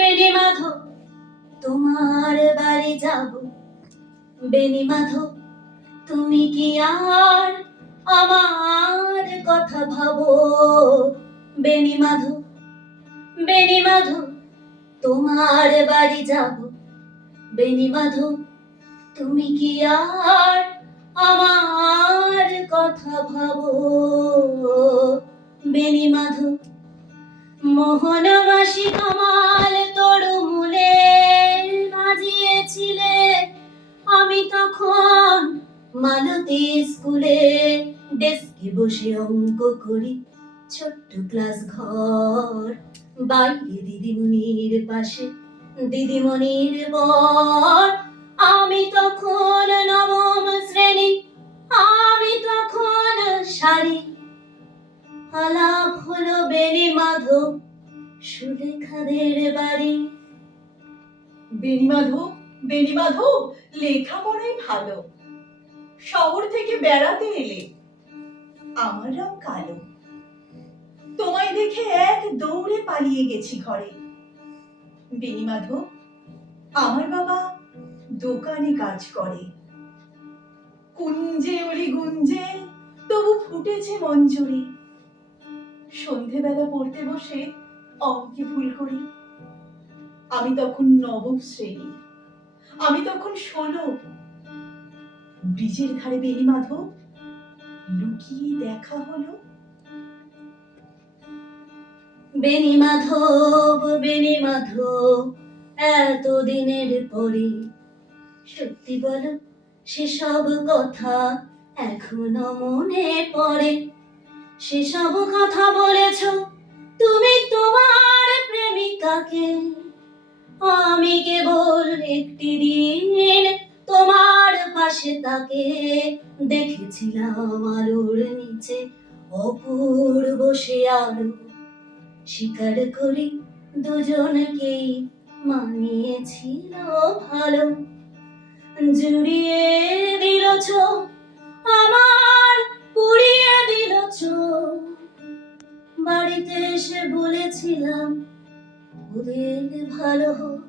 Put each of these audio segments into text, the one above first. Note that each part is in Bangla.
বেনি মাধব তোমার বাড়ি যাব, বেনি মাধব তুমি কি আর আমার কথা ভাবো, বেনি মাধব, বেনি মাধব তোমার বাড়ি যাব, বেনি মাধব তুমি কি আর আমার কথা ভাবো, বেনি মাধব। মোহন মাসি কামাল তরুমুলে বাজিয়েছিলে, আমি তখন মালতী স্কুলে ডেস্কে বসে অঙ্ক করি, ছোট্ট ক্লাস ঘর, বাইরে দিদিমণির পাশে দিদিমণির বর, আমি তখন নবম শ্রেণী, আমি তখন শাড়ি, আলাপ হলো বেনি মাধব সুলেখাদের বাড়ি। বেনি মাধব, বেনি মাধব লেখাপড়াই ভালো, শহর থেকে বেড়াতে এলে, আমার রং কালো, তোমায় দেখে এক দৌড়ে পালিয়ে গেছি ঘরে। বেনি মাধব আমার বাবা দোকানে কাজ করে, কুঞ্জে ওলি গুঞ্জে তবু ফুটেছে মঞ্জরি, সন্ধেবেলা পড়তে বসে অঙ্কে ভুল করি, আমি তখন নবম শ্রেণী, আমি তখন 16, ব্রিজের ধারে বেনি মাধব লুকিয়ে দেখা হলো। বেনি মাধব, বেনি মাধব এতদিনের পরে সত্যি বলো সেসব কথা এখনো মনে পড়ে, সেসব কথা বলেছ তুমি তোমার প্রেমিকাকে, আমি কেবল একটি দিন তোমার পাশে তাকে দেখেছিলাম আলোর নিচে অপূর্ব সে আলো, স্বীকার করি দুজনকেই মানিয়েছিল ভালো, জুড়িয়ে দিল চোখ আমার, পুড়িয়ে দিল চোখ, বাড়িতে এসে বলেছিলাম ওদের ভালো হোক।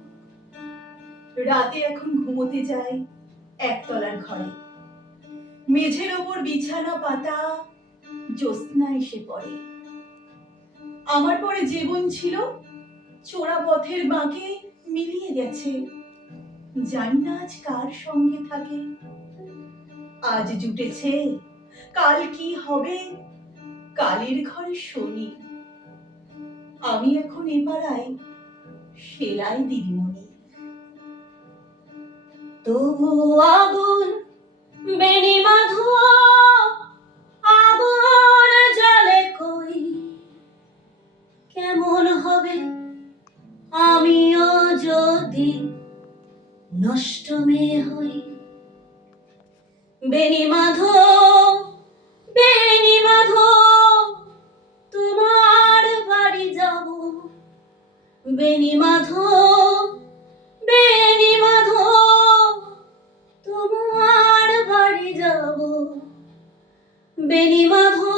রাতে এখন ঘুমোতে যাই একতলার ঘরে, মেঝের ওপর বিছানা পাতা, জ্যোৎস্না এসে পড়ে, আমার পরে জীবন ছিল চোরা পথের বাঁকে মিলিয়ে গেছে, জানি না আজ কার সঙ্গে থাকে, আজ জুটেছে কাল কি হবে কালের ঘরে শনি, আমি এখন এ পাড়ায় সেলাই দিদিমণি। তবু আগুন বেনি মাধব, আগুন জ্বলে কই, কেমন হবে আমিও যদি নষ্ট মেয়ে হই, বেনি মাধব, বেনি মাধব তোমার বাড়ি যাব, বেনি মাধব, বেনি মাধব তোমার বাড়ি যাব, বেনি মাধব।